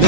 留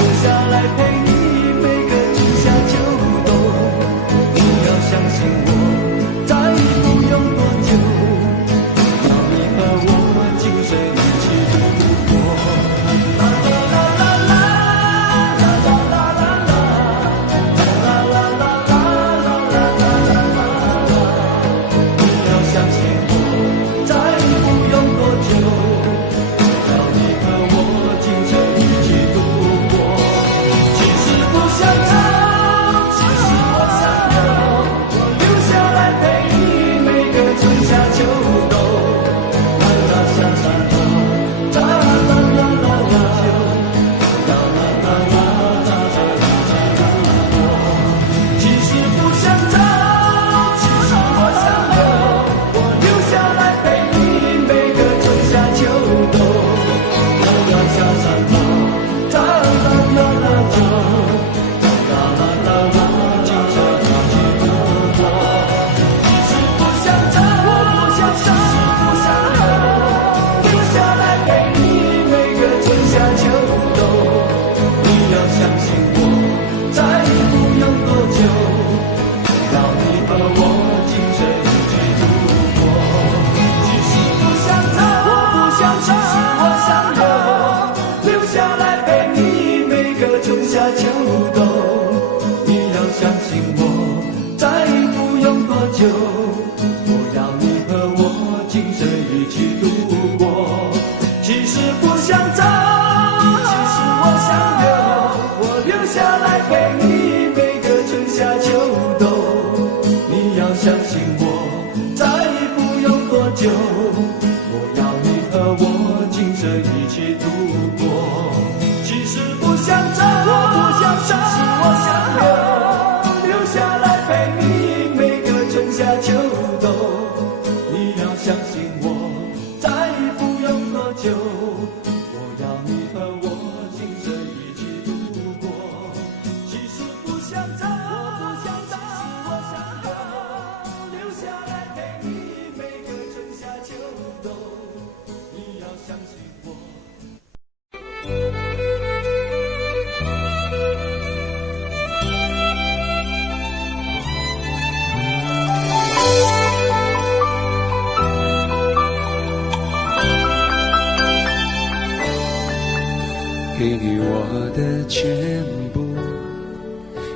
的全部，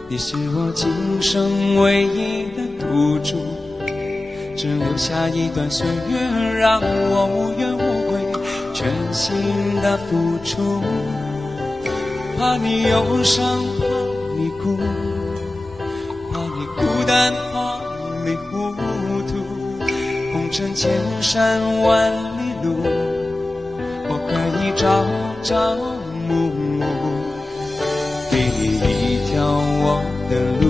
你是我今生唯一的赌注，只留下一段岁月让我无怨无悔，全心的付出。怕你忧伤，怕你哭，怕你孤单，怕你糊涂，红尘千山万里路，我可以朝朝暮暮，给你一条我的路，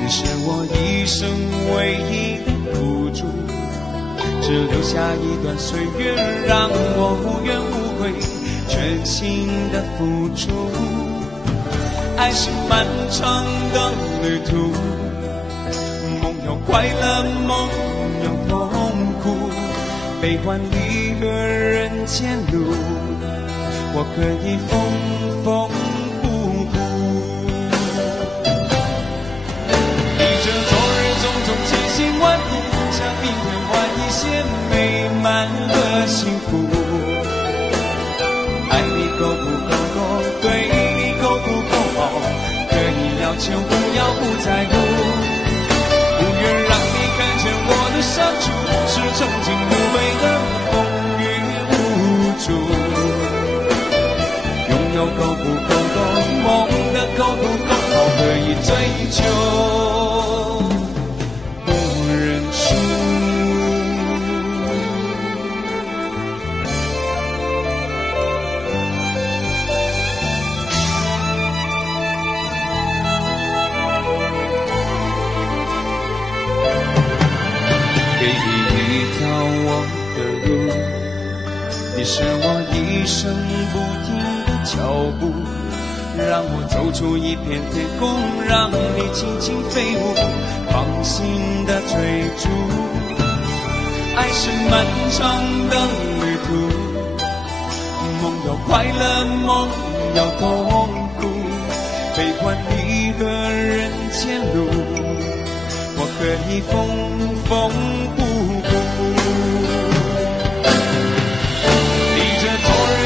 你是我一生唯一的赌注，只留下一段岁月让我无怨无悔，全心的付出。爱是漫长的旅途，梦有快乐，梦有痛苦，悲欢离合人间路，我可以缝缝补补。逆着昨日种种千辛万苦，向明天换一些美满和幸福。爱你够不够多，对你够不够好，可以要求不要不在乎，不愿让你看见我的伤处，是曾经无悔的风雨无阻。拥有够不够多，梦的够不够好，可以追求不认输。你是我一生不停的脚步，让我走出一片天空，让你轻轻飞舞，放心的追逐。爱是漫长的旅途，梦有快乐，梦有痛苦，悲欢离合人间路，我可以缝缝补补。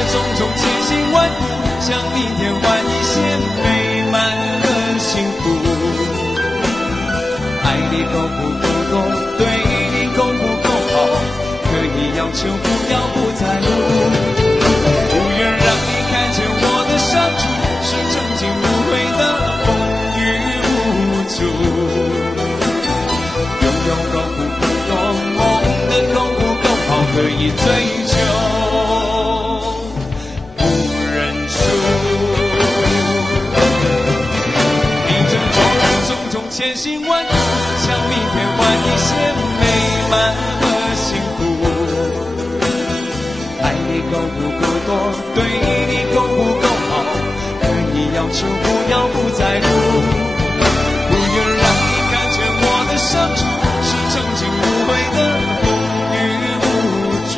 种种千辛万苦，向明天换一些美满和幸福。爱你够不够多，对你够不够好，可以要求不要不在乎，不愿让你看见我的伤处，是曾经无悔的风雨无阻。拥有够不够多，梦的够不够好，可以追求千辛万苦，向明天换一些美满和幸福。爱你够不够多，对你够不够好，可以要求不要不在乎，不愿让你看见我的伤处，是曾经无悔的风雨无阻。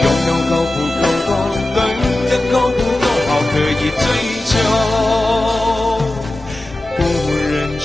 拥有够不够多，对的够不够好，可以追求不认输。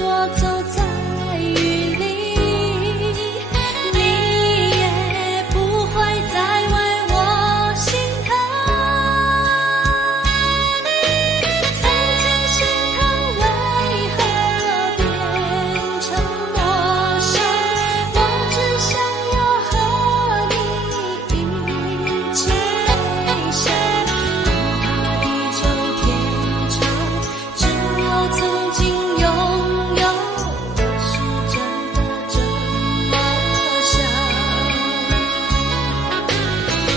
我走在雨里，你也不会再为我心疼。曾经心疼为何变成陌生，我只想要和你一起飞升，不怕地久天长，只有曾经拥有是真的这么想。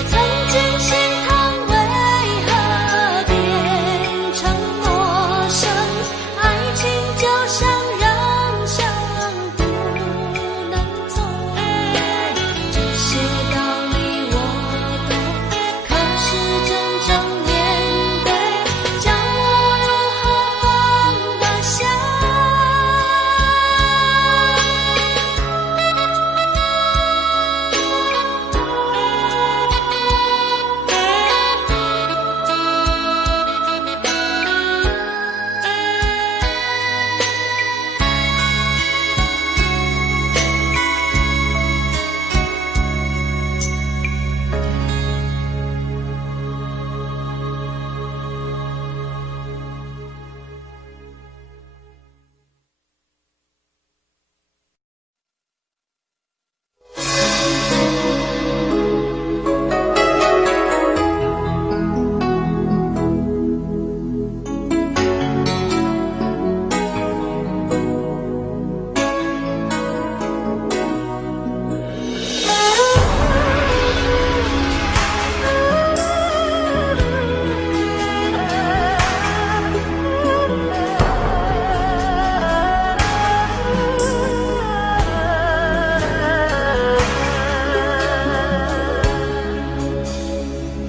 曾经心疼为何变成陌生，爱情就像人生不能走。这些道理我懂，可是真正面对，叫我如何放得下？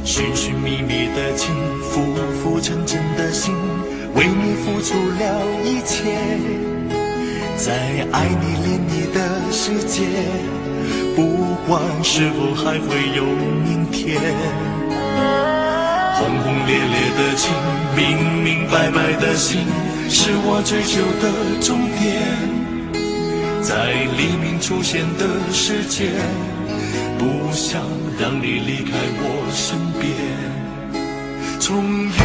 寻寻觅觅的情，浮浮沉沉的心，为你付出了一切，在爱你恋你的世界，不管是否还会有明天。轰轰烈烈的情，明明白白的心，是我追求的终点。在黎明出现的世界，不想让你离开我身边。终于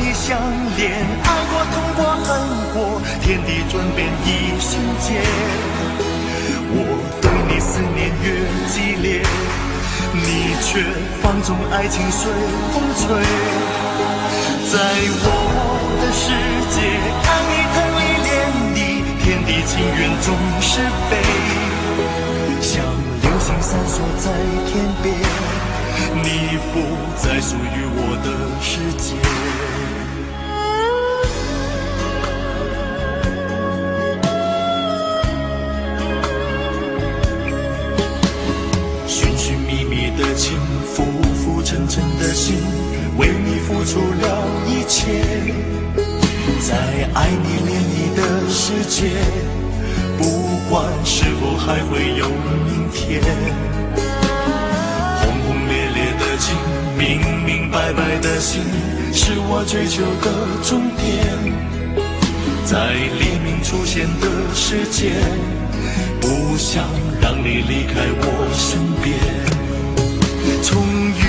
你相恋，爱过痛过恨过，天地转变一瞬间。我对你思念越激烈，你却放纵爱情随风吹。在我的世界，爱你疼你恋你，天地情缘总是悲，像流星闪烁在天边，你不再属于我的世界。寻寻觅觅的情，浮浮沉沉的心，为你付出了一切，在爱你恋你的世界，不管是否还会有明天。轰轰烈烈的情，明明白白的心，是我追求的终点。在黎明出现的世界，不想让你离开我身边。终于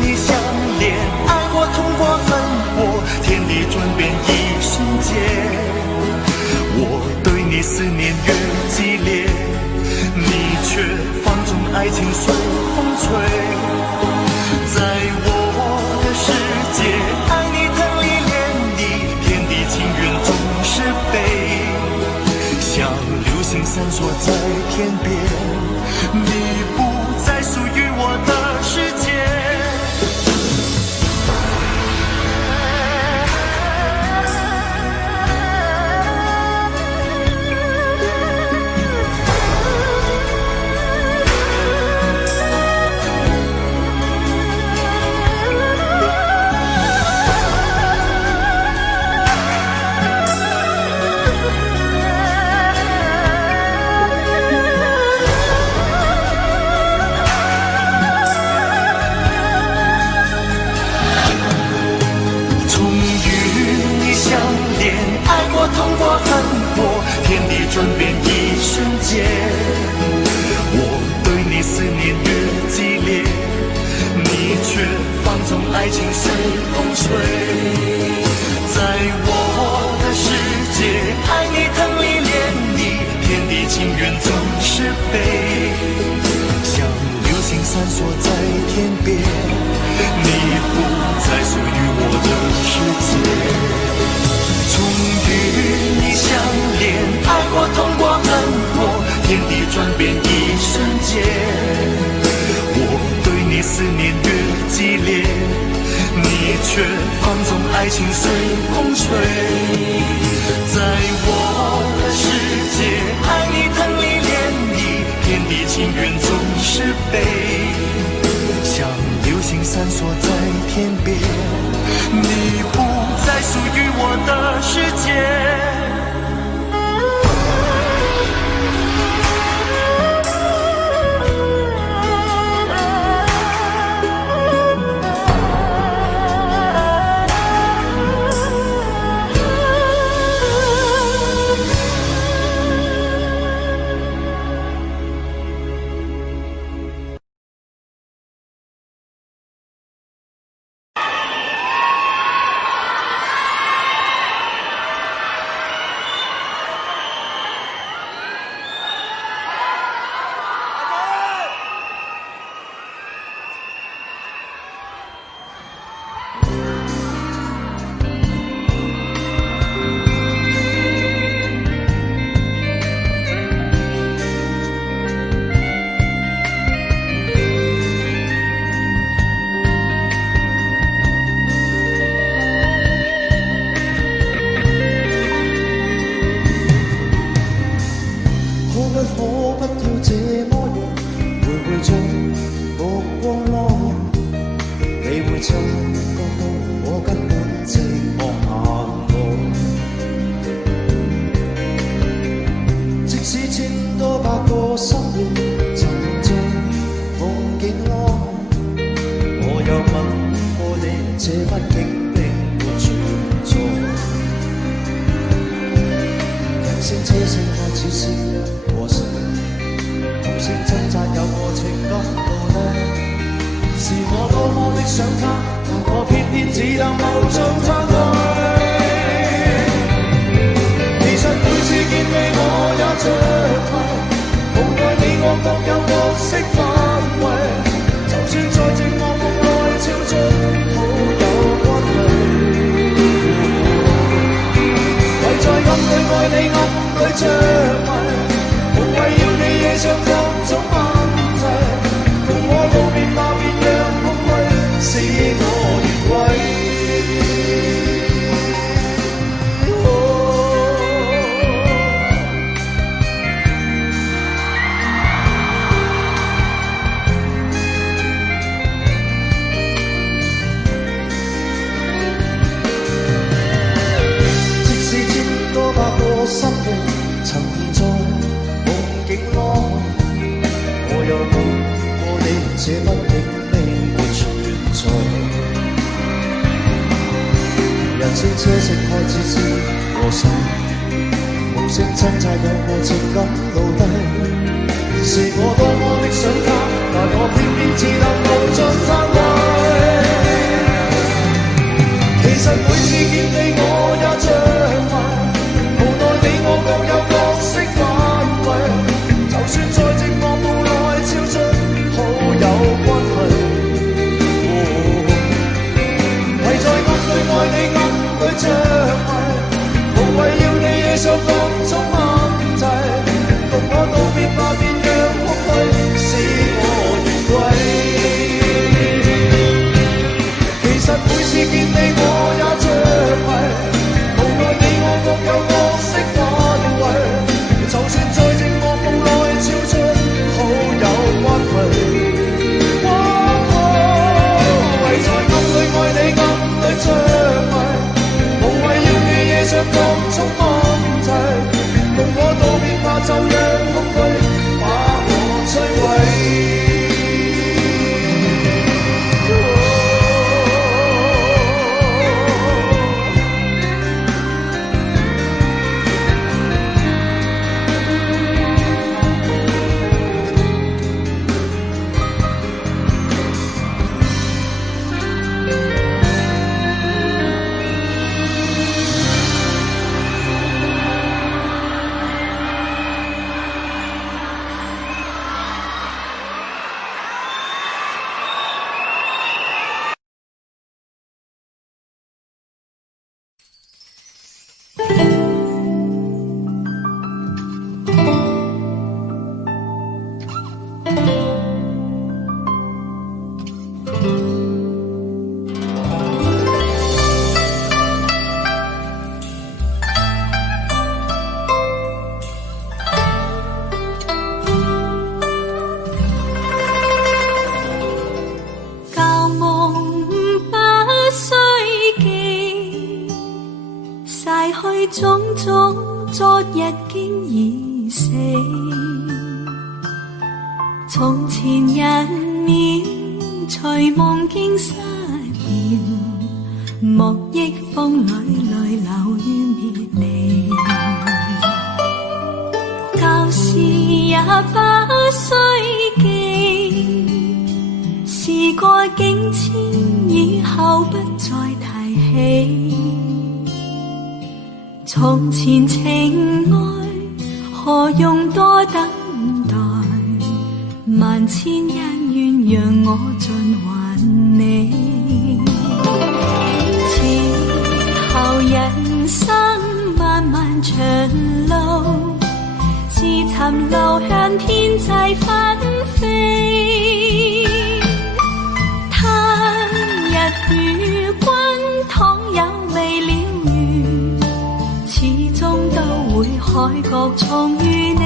你相恋，爱过痛过恨过，天地转变一瞬间。我对你思念越激烈，你却放纵爱情随风吹。在我的世界，爱你疼你恋你，天地情缘总是悲，像流星闪烁在天边，你不再属于我的世界。爱情随风吹。在我的世界，爱你疼你恋你，天地情缘总是悲。像流星闪烁在天边，你不再属于我的世界。终与你相恋，爱过痛过恨过，天地转变一瞬间。我对你思念越激烈，你却放纵爱情随风吹。在我的世界，爱你疼你恋你，天地情缘总是悲。像流星闪烁在天边，你不再属于我的世界。天已死。從前人面隨夢境失掉，莫憶風裏淚流於別離。舊事也不需記，事過境遷，以後不再提起。從前情愛何用多等待，萬千恩怨讓我盡還你。此後人生漫漫長路，自尋路向天際紛飛。他日與君倘有未了緣，始終都會海角重遇你。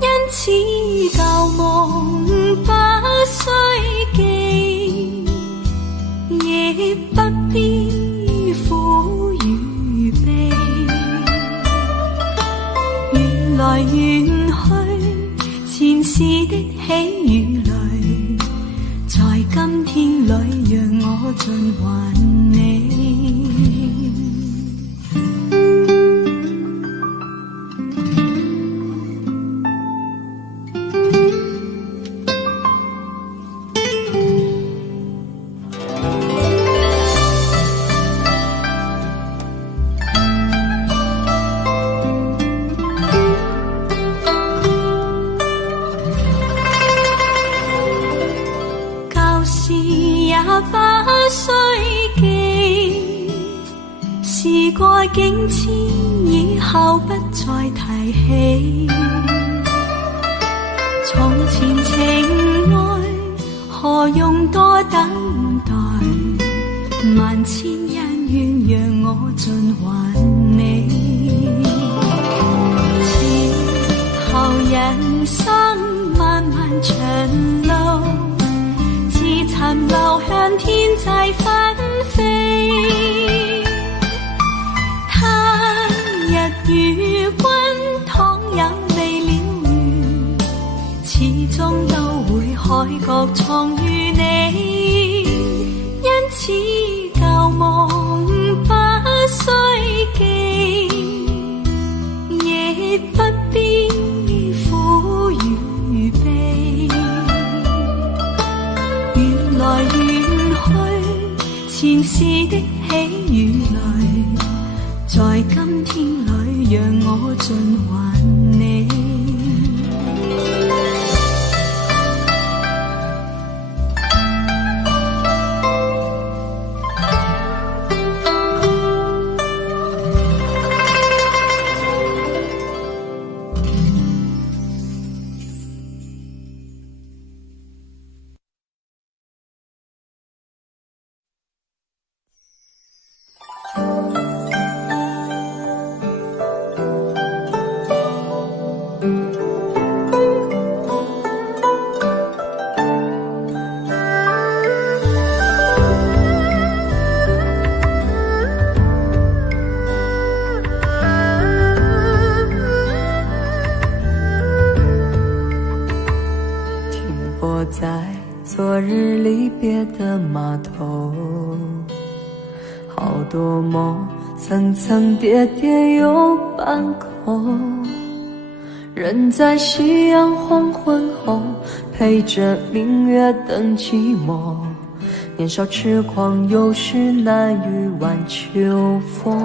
因此舊夢不需記，亦不必苦與悲。緣來緣去，前世的喜與淚，在今天裏讓我盡還你。事過境遷，以後不再提起。從前情愛何用多等待，萬千恩怨讓我盡還你。此後人生漫漫長路，自尋路向天際紛飛。與君倘有未了緣，始終都會海角重遇你。因此舊夢不需記，亦不必苦與悲。緣來緣去，前世的喜與淚，在今天裏讓我盡還你。昨日离别的码头，好多梦层层叠叠又半空，人在夕阳黄昏后，陪着明月等寂寞。年少痴狂，有时难御晚秋风。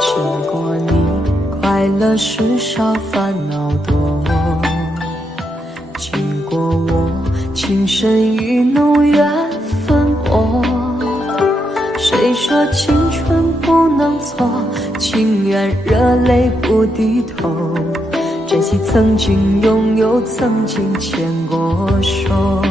经过你，快乐时少，烦恼多。经过我，情深意浓，缘分薄。谁说青春不能错？情愿热泪不低头。珍惜曾经拥有，曾经牵过手。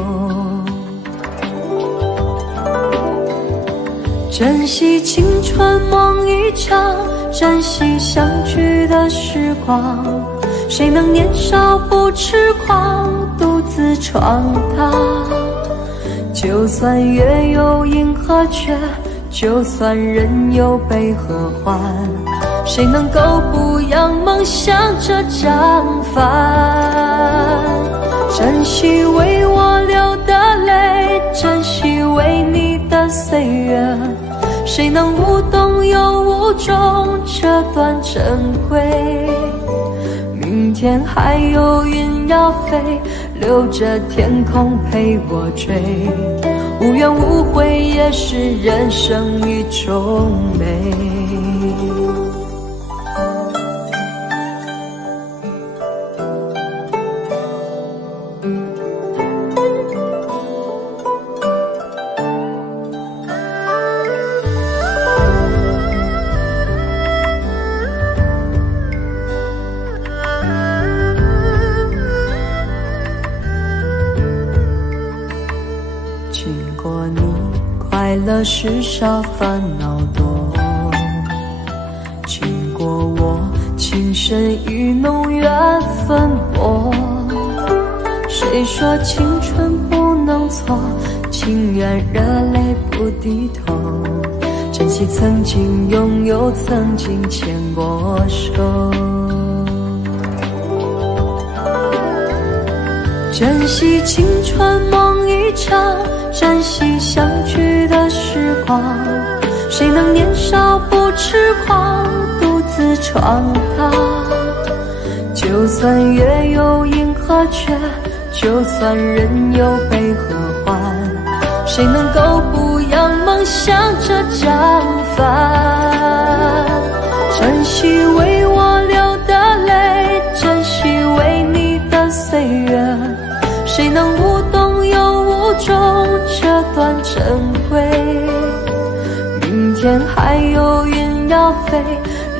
珍惜青春梦一场，珍惜相聚的时光。谁能年少不痴狂，独自闯荡？就算月有阴和缺，就算人有悲和欢，谁能够不扬梦想这张帆？珍惜为我流的泪，珍惜为你的岁月，谁能无动又无衷这段珍贵？明天还有云要飞，留着天空陪我追，无怨无悔也是人生一种美。经过你，快乐时少，烦恼多。经过我，情深意浓，缘分薄。谁说青春不能错？情愿热泪不低头。珍惜曾经拥有，曾经牵过手。珍惜青春梦一场，珍惜相聚的时光。谁能年少不痴狂，独自闯荡？就算月有阴和缺，就算人有悲和欢，谁能够不扬梦想这张帆？珍惜为我流的泪，珍惜为你的岁月，谁能无动又无衷这段珍贵？明天还有云要飞，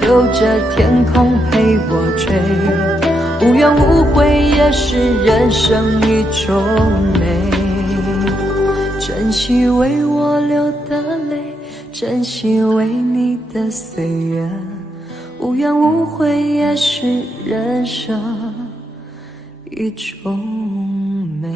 留着天空陪我追，无怨无悔也是人生一种美。珍惜为我流的泪，珍惜为你的岁月，无怨无悔也是人生一种美。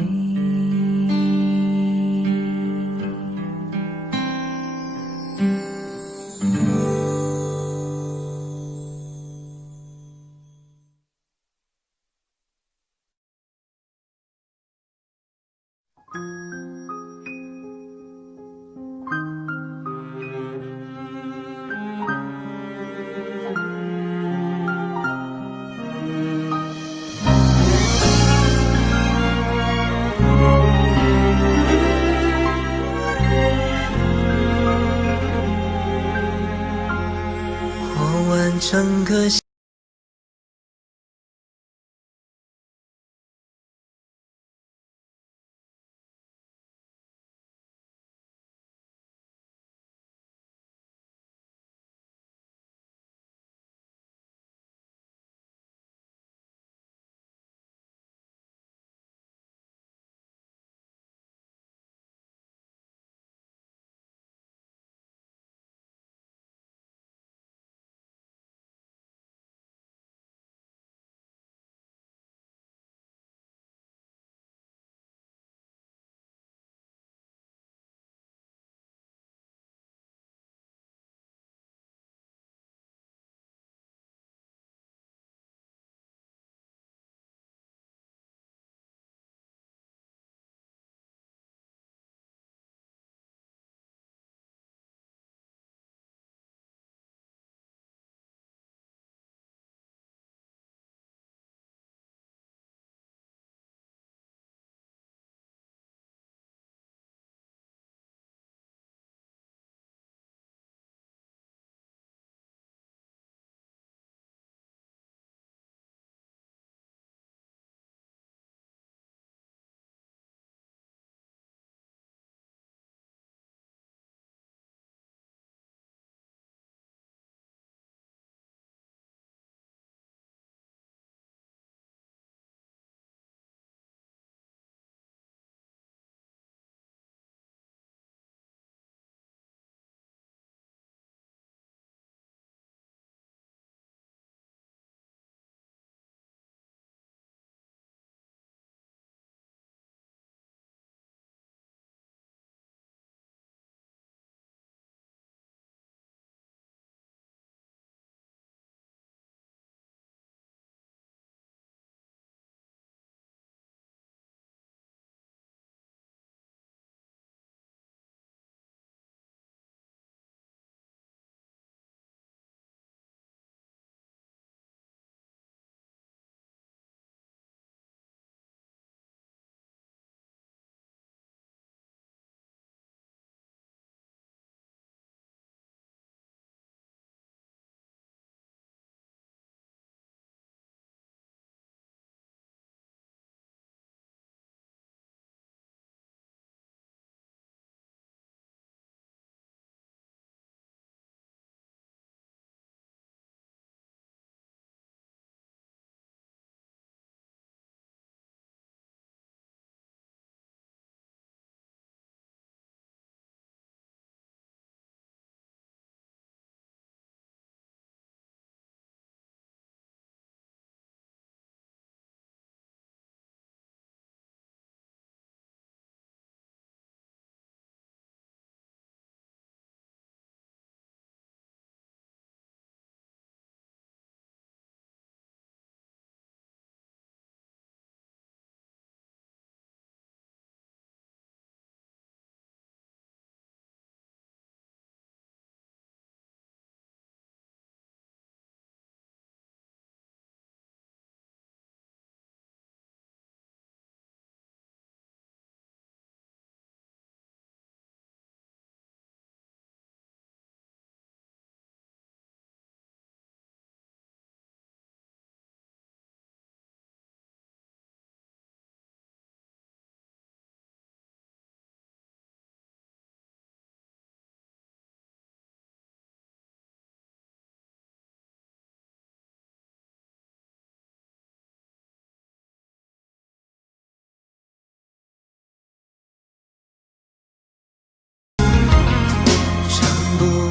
我完整个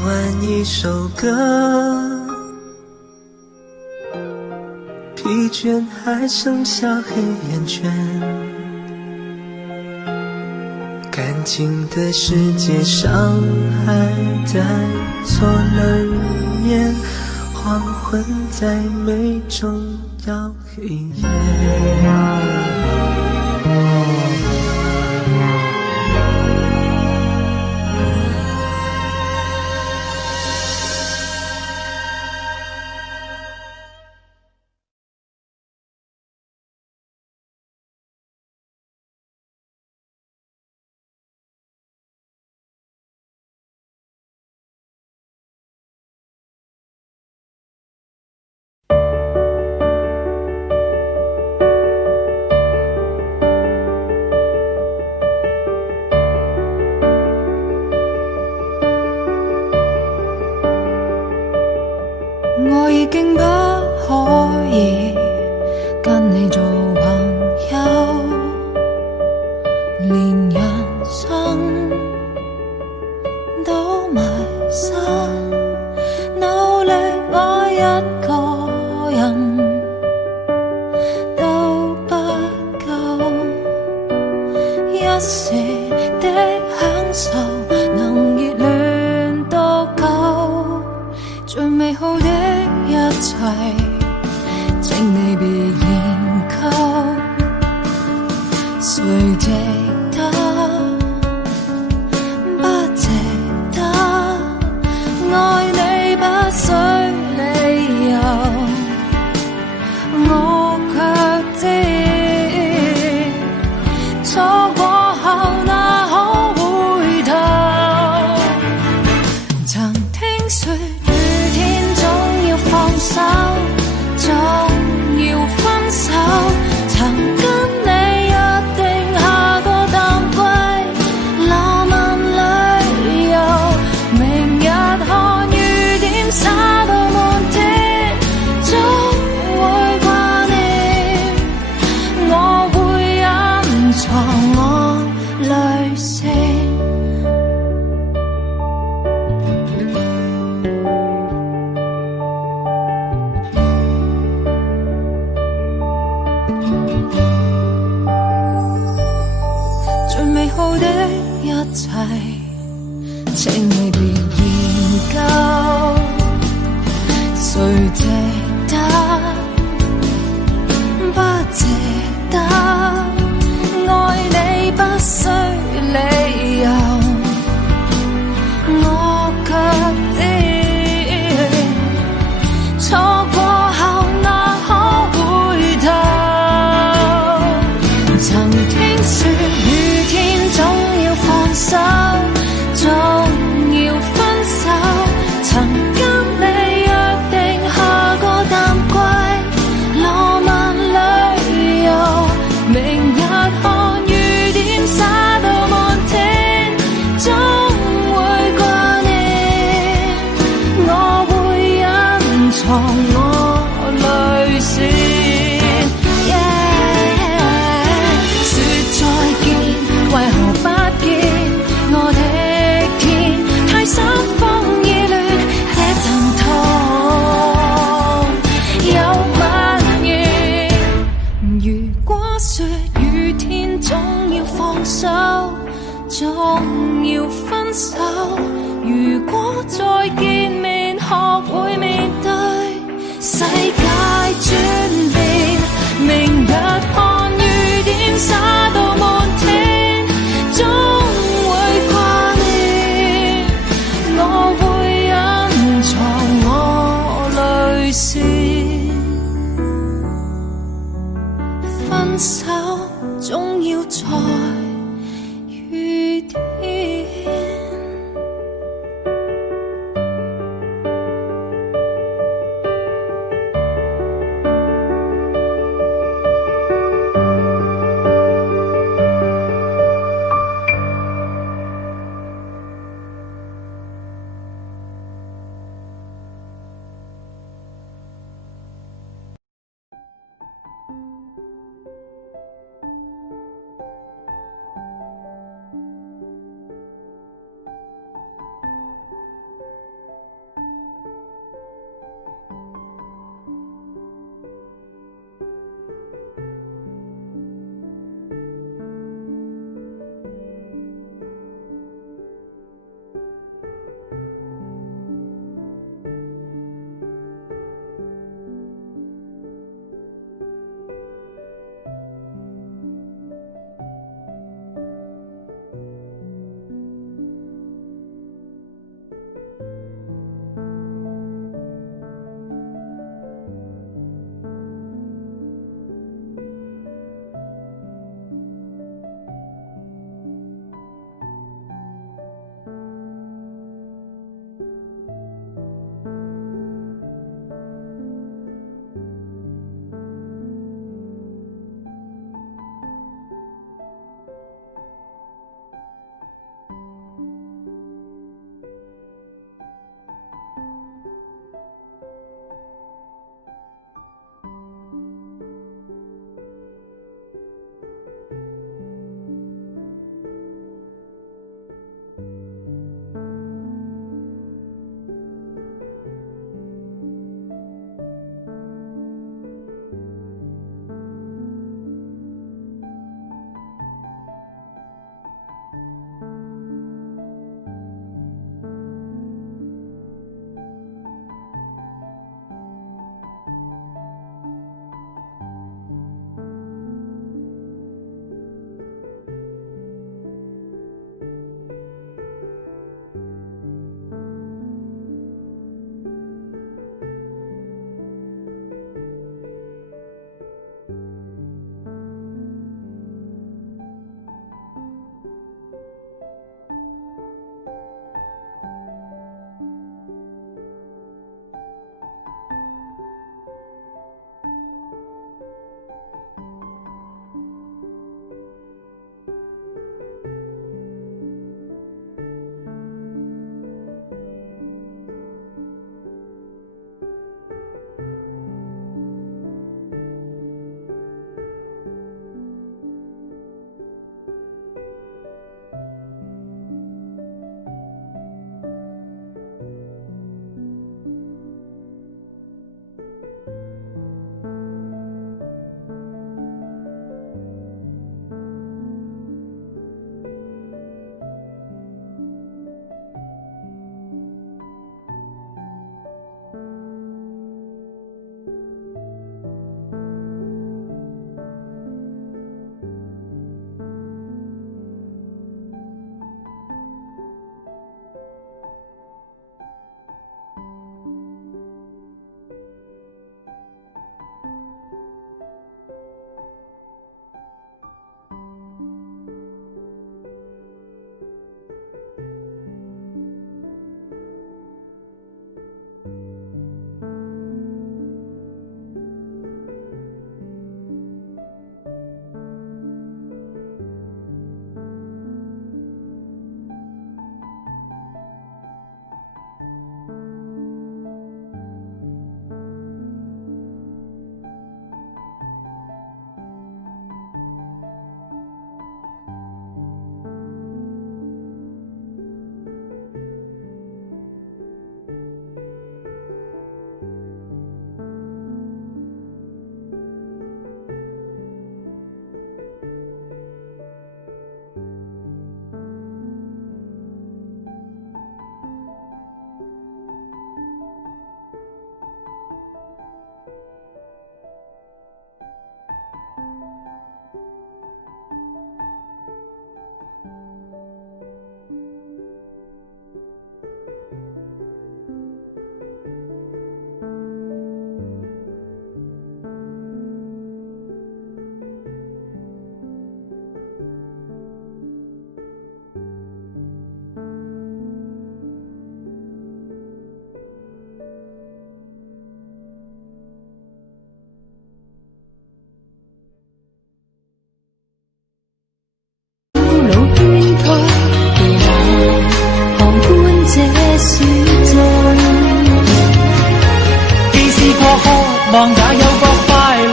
完一首歌，疲倦还剩下黑眼圈，感情的世界上还在错了日夜，黄昏在美中要黑夜。我已經不可以跟你做朋友，連人生都迷失，努力愛一個人都不夠，一時的享受能熱戀多久？最美好的一切，請你別研究，誰值得？不值得？愛你不需理由，我卻知，錯過後哪可回頭？曾聽說放手，總要分手。曾跟你約定下個淡季，浪漫旅遊。明日看雨點灑到滿天，總會掛念。我會隱藏我淚腺。美好的一切，請你別研究，誰值得？不值得？愛你不需理由，我卻知，錯過後哪可回頭？曾聽說總要放手，總要分手。曾跟你約定下個淡季，浪漫旅遊。明日看雨點灑到滿天，總會掛念。我會隱藏我淚腺。為何不見我的天？太心慌意亂，這陣痛有蔓延。如果說雨天總要放手，總要分手。如果再見面，學會面對世界轉變。明日看雨點灑到滿天。總會掛念，我會隱藏我淚腺。分手總要在雨天。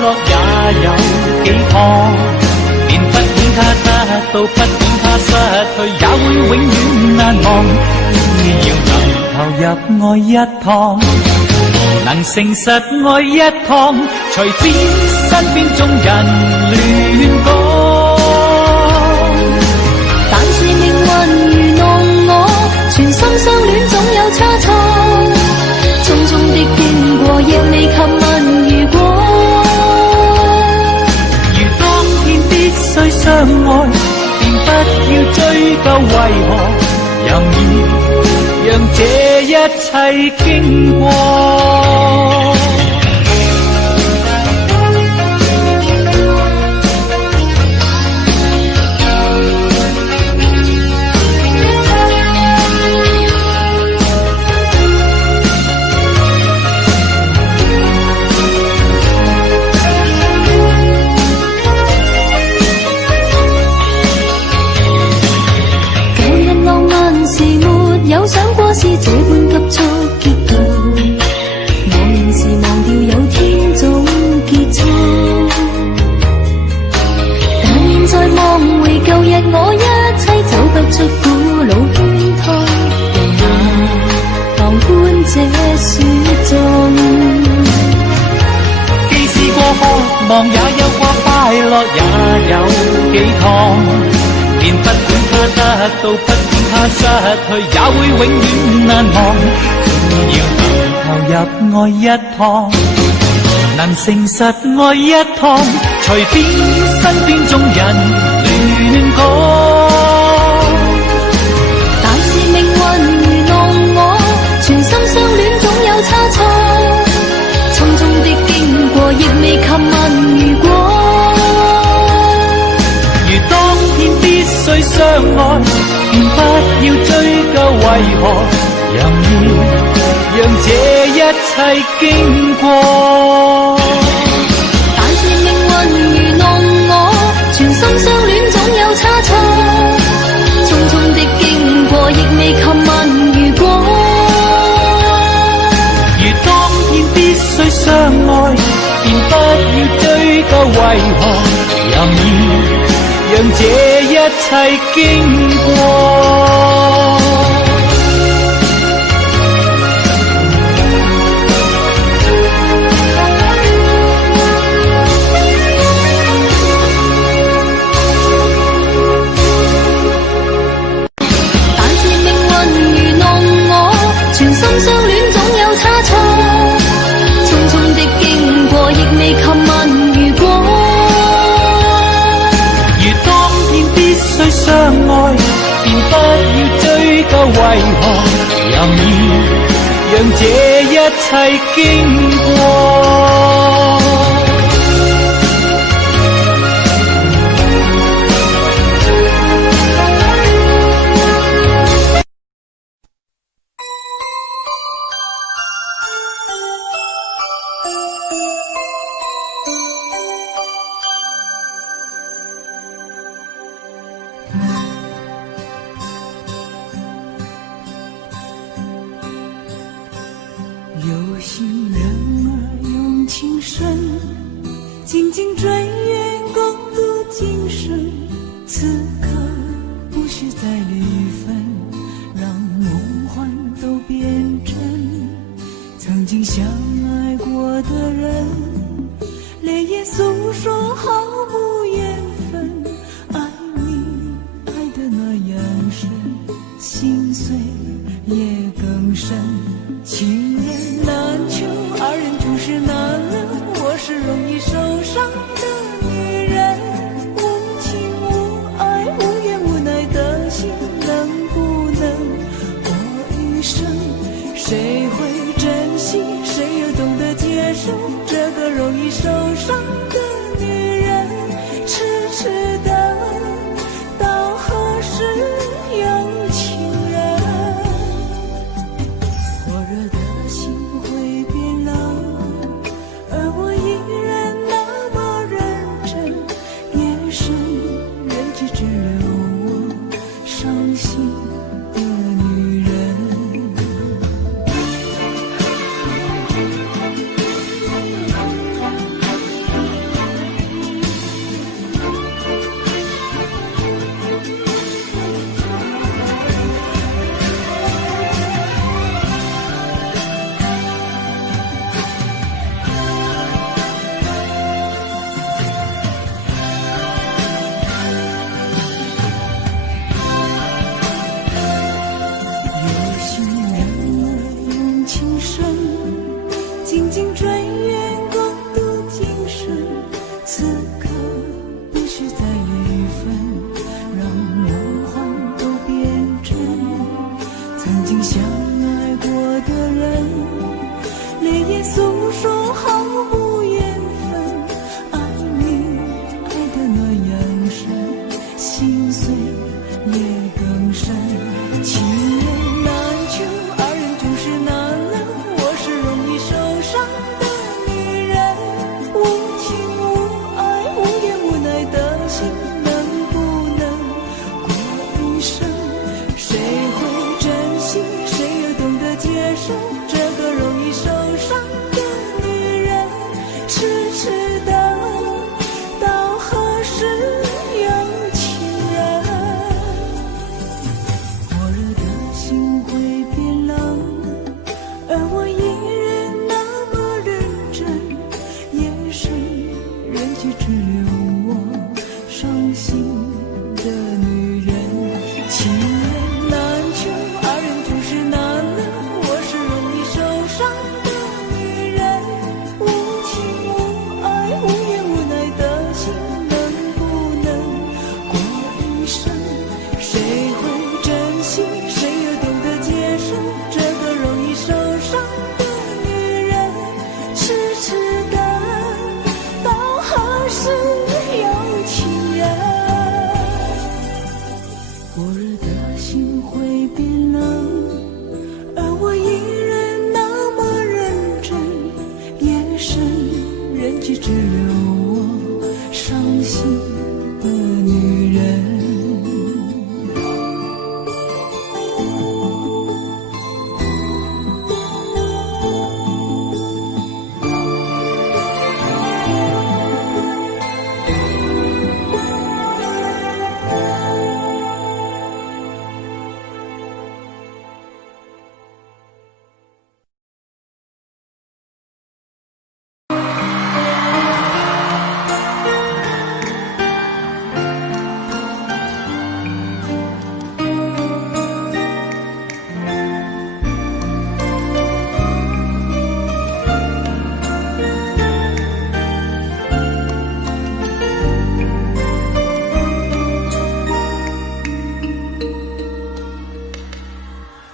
樂也有幾趟，便不管他得到，不管他失去，也會永遠難忘。只要能投入愛一趟，能誠實愛一趟，隨便身邊眾人亂講。但是命運愚弄我，全心相戀總有差錯，匆匆的經過亦未及問如果。如當天必須相愛，便不要追究為何，任意讓這一切經過。有想過是這般急速結局，我仍是忘掉有天總結束。但現在望回舊日，我一切走不出古老圈套，旁觀這雪中。既試過渴望，也有過快樂，也有幾趟，便不管他得到，不管他失去，也會永遠難忘。只要能投入愛一趟，能誠實愛一趟，隨便身邊眾人亂講。但是命運愚弄我，全心相戀總有差錯，匆匆的經過亦未及問如果。如當天必須相愛，便不要追究為何，任意讓這一切經過。但是命運愚弄我，全心相戀總有差錯，匆匆的經過亦未及問如果。如當天必須相愛，便不要追究為何，任意讓這一切經過。但是命運愚弄我，全心相戀總有差錯，匆匆的經過亦未及問如果。須相愛，便不要追究為何，任意讓這一切經過。有心人儿用情深，紧紧追远共度今生。此刻不需再离分，让梦幻都变真。曾经相爱过的人，泪眼诉说毫无缘分。爱你爱的那样深，心碎也更深。情人难求，二人终是难了。我是容易受伤的女人，无情无爱无怨无奈的心，能不能过余生？谁会珍惜，谁又懂得接受这个容易受伤的女人？痴痴的到何时有情人？火热的心会变冷，而我依然那么忍留我伤心的女人。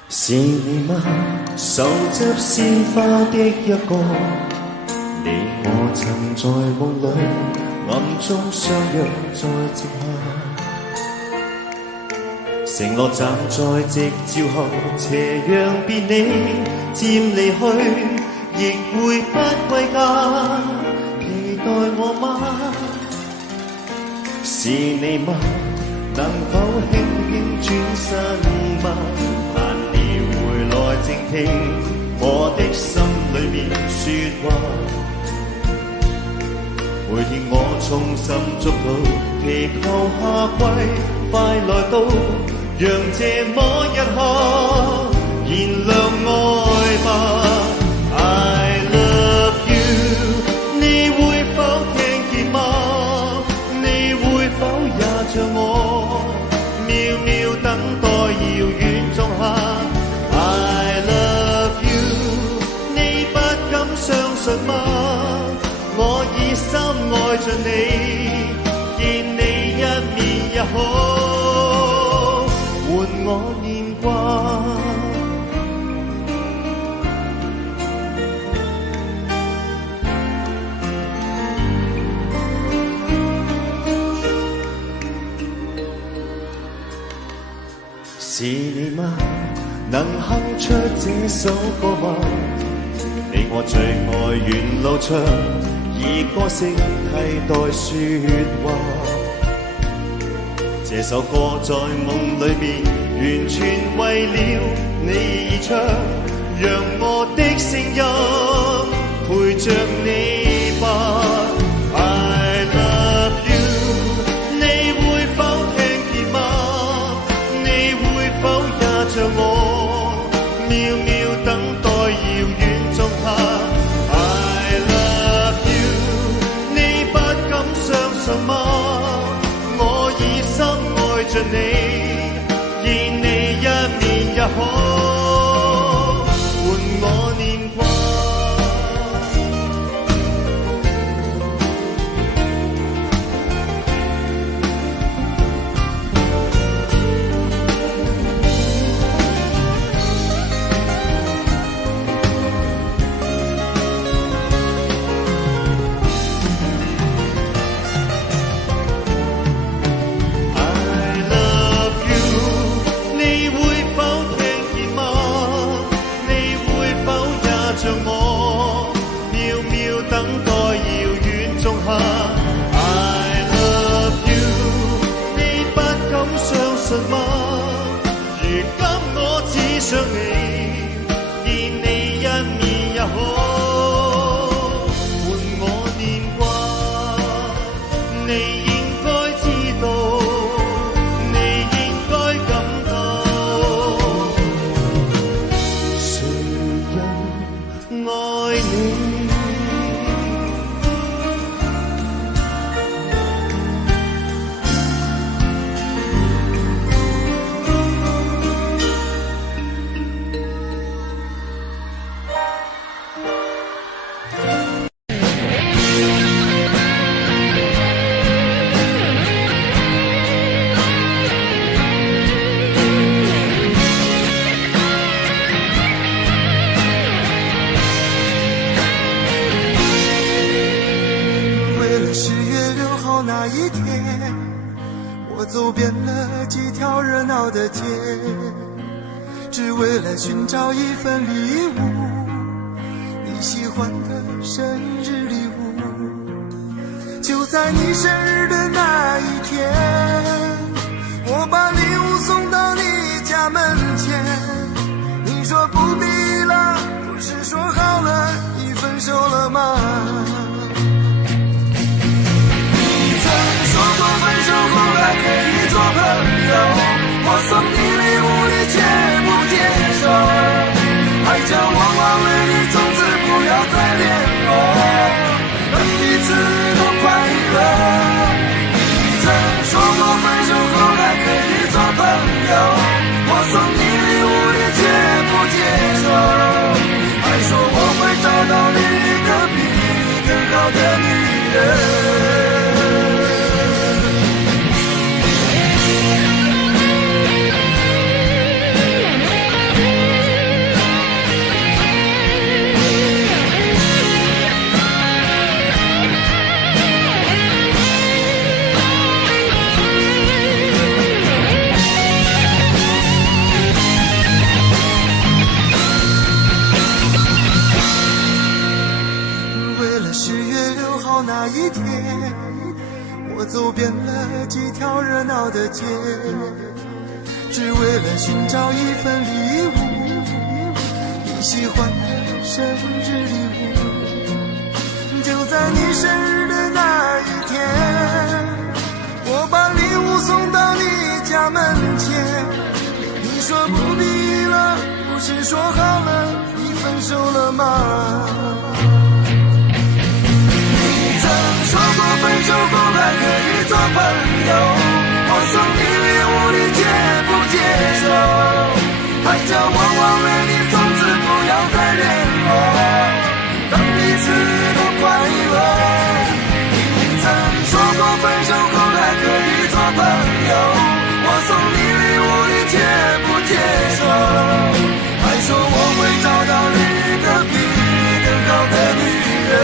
是你嗎？手執鮮花的一個，你我曾在夢裏暗中相約在夕下，承諾站在夕照後，斜陽別你漸離去，亦會不歸家，期待我嗎？是你嗎？能否輕輕轉身嗎？來靜聽我的心裏面說話，每天我衷心祝禱，祈求夏季快來到，讓這麼一刻燃亮愛吧。I love you， 你會否聽見嗎？你會否也像我，渺渺等待遙遠仲夏。相信嗎？我已深愛着你，見你一面也好，換我念掛。是你嗎？能哼出這首歌嗎？你我最愛沿路唱，以歌聲替代說話。這首歌在夢裏面，完全為了你而唱，讓我的聲音陪着你吧。I love you， 你會否聽見嗎？你會否也像我，渺渺等待遙遠。I love you， 你不敢相信嗎？我已深愛着你，見你一面也好，換我念掛。想你，見你一面也好，換我念掛。你應該知道，你應該感到，誰人愛你？走遍了几条热闹的街，只为了寻找一份礼物，你喜欢的生日礼物。就在你生日的那一天，我把礼物送到你家门前。你说不必了，不是说好了已分手了吗？你曾说过分手后还可以做朋友，我送你礼物你却不接受，还叫我忘了你，从此不要再联络，让彼此都快乐。你曾说过分手后还可以做朋友，我送你礼物你却不接受，还说我会找到另一个比你更好的女人。那一天，我走遍了几条热闹的街，只为了寻找一份礼物，你喜欢的生日礼物。就在你生日的那一天，我把礼物送到你家门前。你说不必了，不是说好了已分手了吗？说过分手后还可以做朋友，我送你礼物你却不接受，还叫我忘了你，从此不要再联络，让彼此都快乐。你曾说过分手后还可以做朋友，我送你礼物你却不接受，还说我会找到另一个比你更好的女人。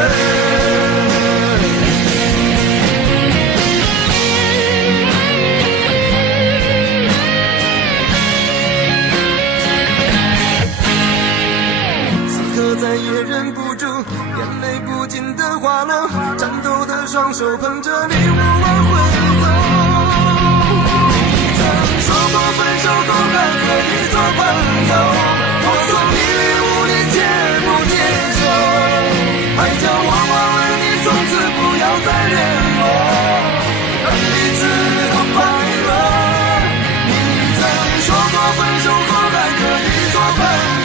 再也忍不住，眼泪不禁的滑落，颤抖的双手捧着礼物往回走。你曾说过分手后还可以做朋友，我送你礼物你却不接受，还叫我忘了你，从此不要再联络，让彼此都快乐。你曾说过分手后还可以做朋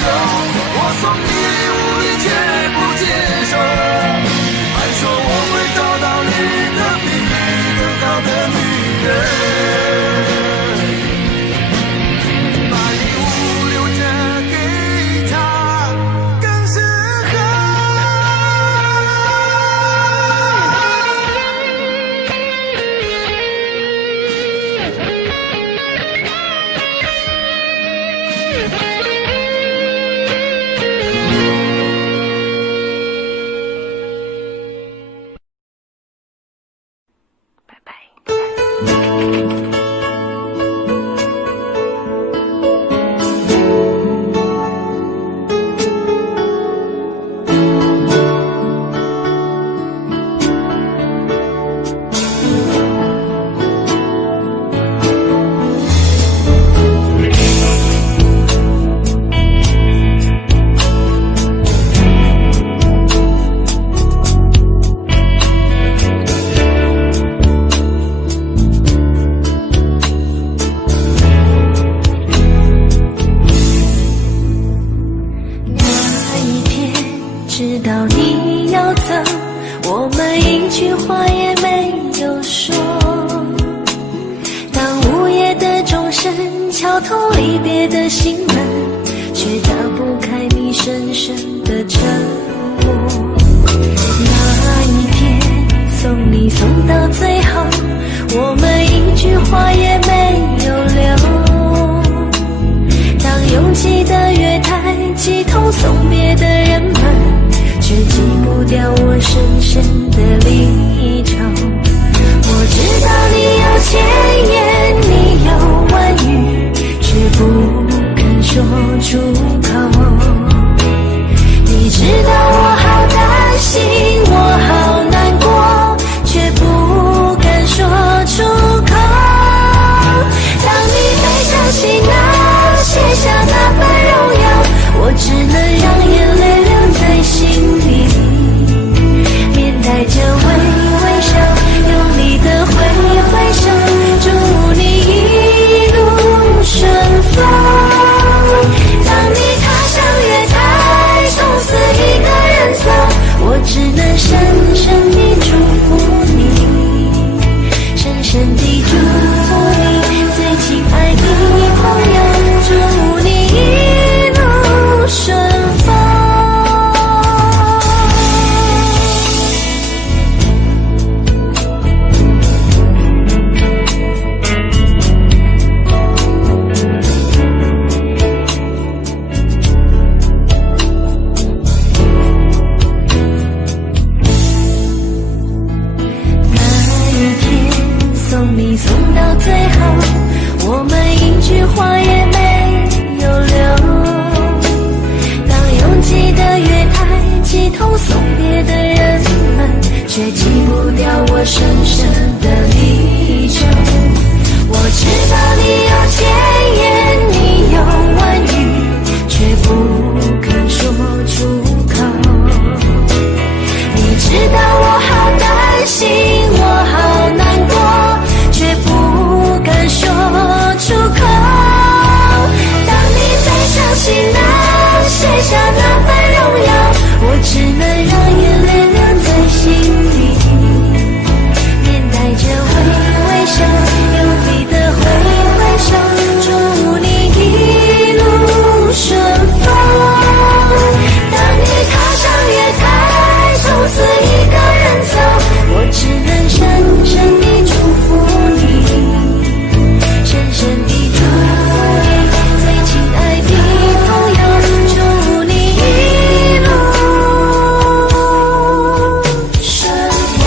友，我送你礼物却不接受，还说我会找到另一个比你更好的女人，把礼物留着给她更适合。敲痛离别的心门，却打不开你深深的沉默。那一天送你送到最后，我们一句话也没有留。当拥挤的月台挤痛送别的人们，却挤不掉我深深的离愁。我知道你有千言，你有万语，却不肯说出口。你知道我好担心，我好难过，却不送到最后，我们一句话也没有留。当拥挤的月台挤痛送别的人们，却挤不掉我深深的离愁。我知道你有千言，你有万语，却不肯说出口。你知道我好担心，我好难过，却不敢说出口。当你被伤心的写下那份荣耀，我只能让眼泪留在心底，面带着微微笑，用力的挥挥手，祝你一路顺风。当你踏上月台，从此一个人走，我只能深深地祝福你，深深地祝福你，最亲爱的朋友，祝你一路顺风。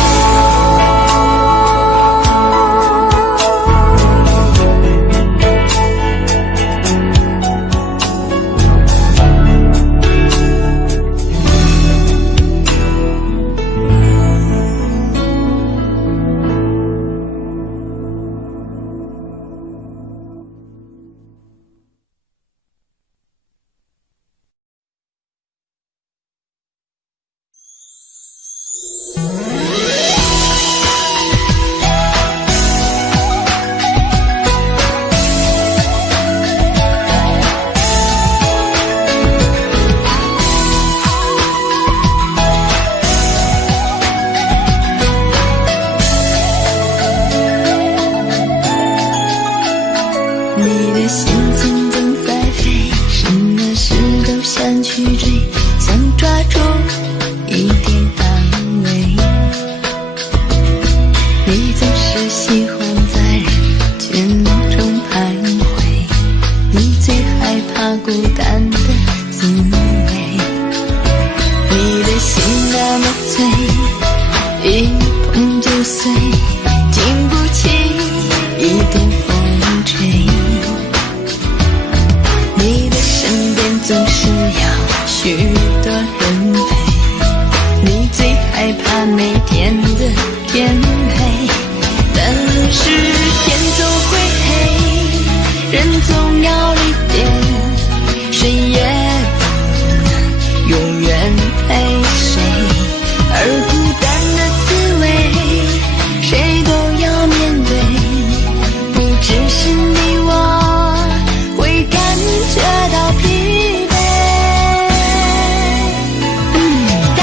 你的心情总在飞，什么事都想去追，想抓住一点安慰。你总是喜欢在人群中徘徊，你最害怕孤单的滋味。你的心那么脆，一碰就碎，经不起一点风吹。你的身边总是要许多人陪，你最害怕每天的天黑。但是天总会黑，人总要离别，谁也不能永远陪谁。而孤单的滋味，谁都要面对，不只是你我会感觉到疲惫。当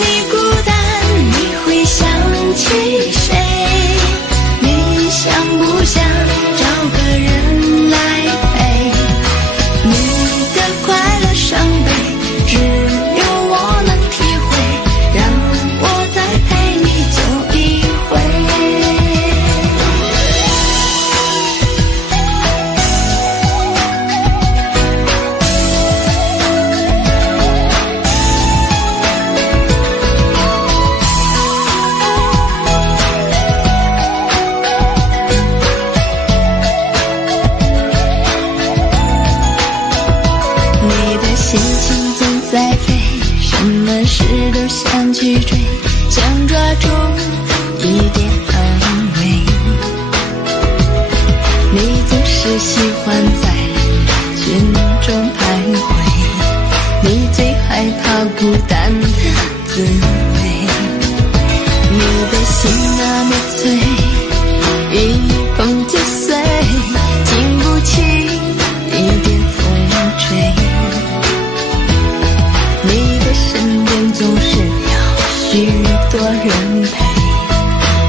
你孤单，你会想起谁？你想不想找个人来陪？你的快乐伤悲，只有我能体会，让我再陪你走一回。你的心情总在飞，什么事都想去追，想抓住一点安慰。你总是喜欢在人群中徘徊，你最害怕孤单的滋味。你的心那么脆，一碰就碎，经不起一点风吹。你的身边总是要许多人陪，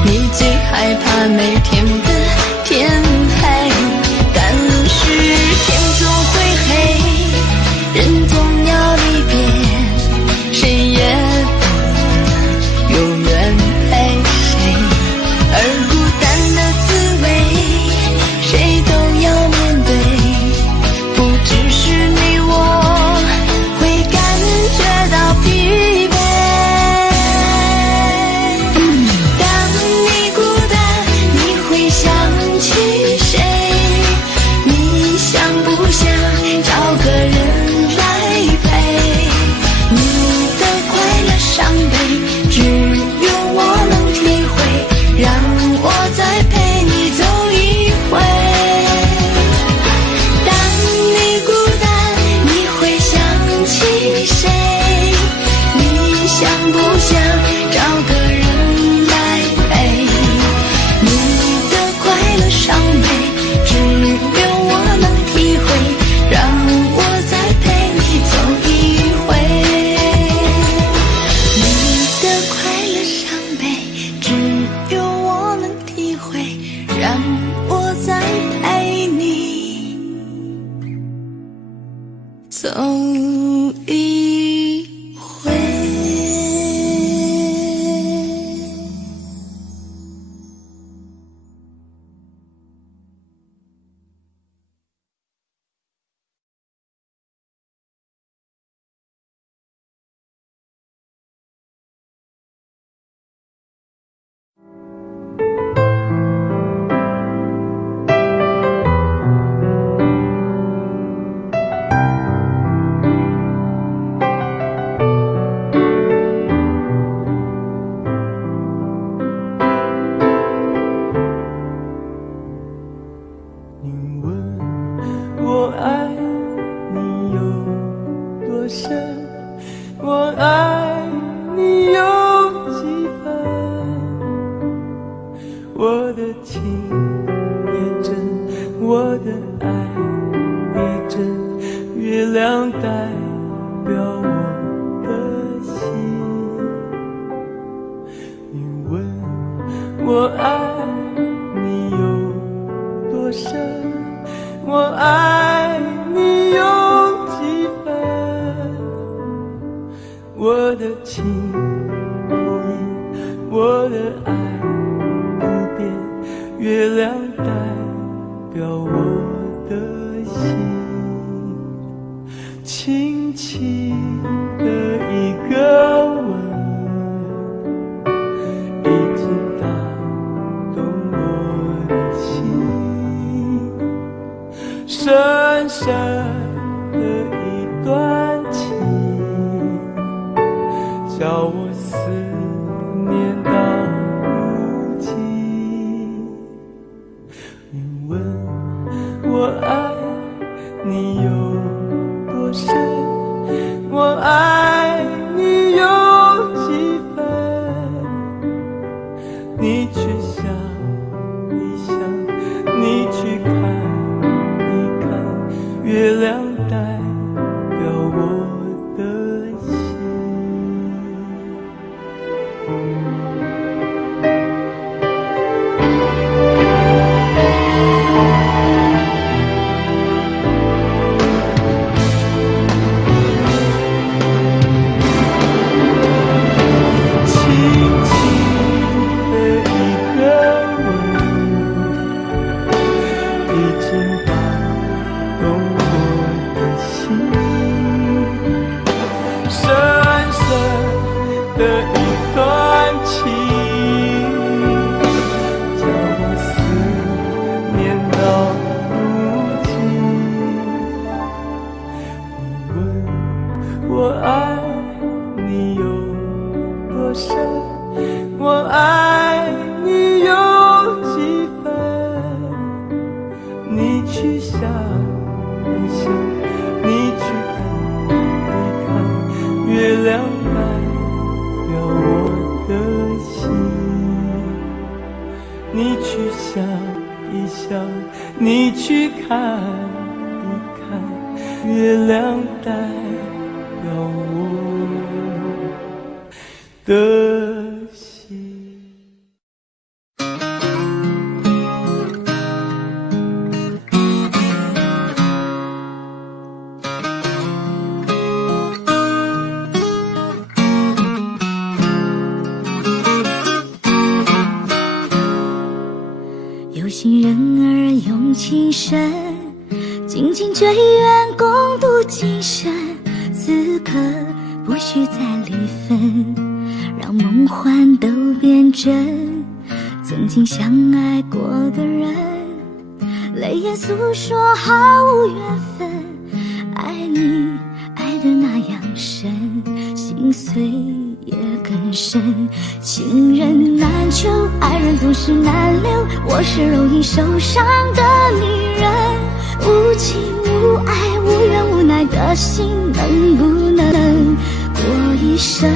你最害怕每天的天黑。但是天总会黑，人总要离别，谁也不能永远陪谁。而走一回。有心人儿用情深，紧紧追远，共度今生。此刻不需再离分，让梦幻都变真。曾经相爱过的人，泪眼诉说毫无缘分。爱你爱得那样深，心碎也更深。情人难求，爱人总是难留。我是容易受伤的女人，无情无爱无怨无奈的心，能不能过一生？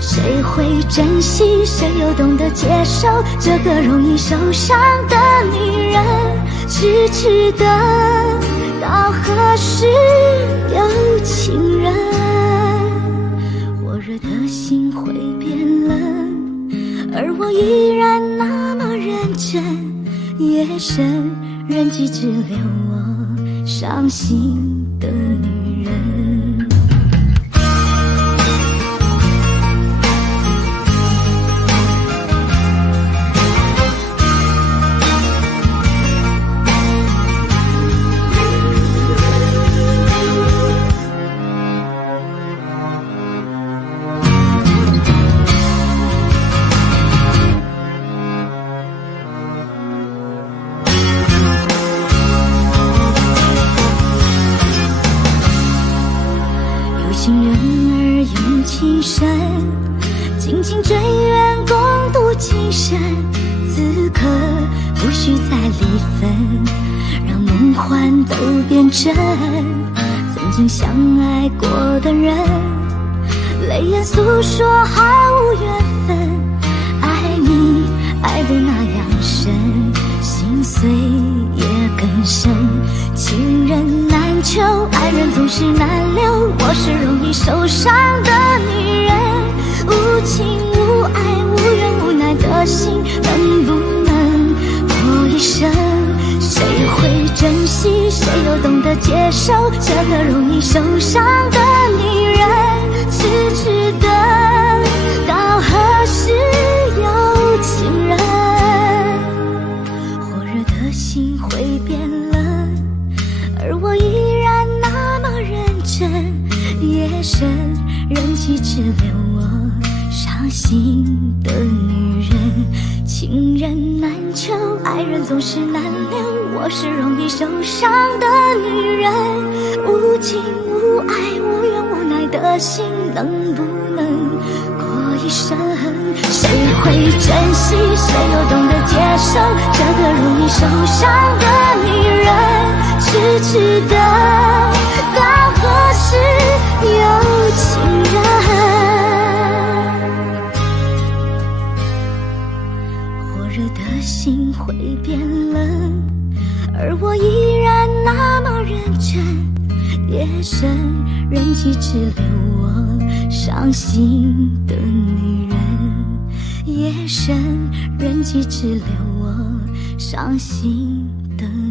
谁会珍惜，谁又懂得接受这个容易受伤的女人？痴痴的到何时有情人？我热的心会变冷，而我依然那么认真。夜深人迹只留我伤心的女人。此刻不需再离分，让梦幻都变真。曾经相爱过的人，泪眼诉说毫无缘分。爱你爱得那样深，心碎也更深。情人难求，爱人总是难留。我是容易受伤的女人，无情无爱无怨无奈的心，能不能过一生？谁会珍惜，谁又懂得接受这个容易受伤的女人？痴痴等到何时有情人？火热的心会变冷，而我依然那么认真。夜深人迹只留我伤心的女人，情人难求，爱人总是难留。我是容易受伤的女人，无情无爱无怨无奈的心，能不能过一生？谁会珍惜，谁又懂得接受这个容易受伤的女人？痴痴等到何时有情人？火热的心会变冷，而我依然那么认真。夜深人迹只留我伤心的女人，夜深人迹只留我伤心的女人。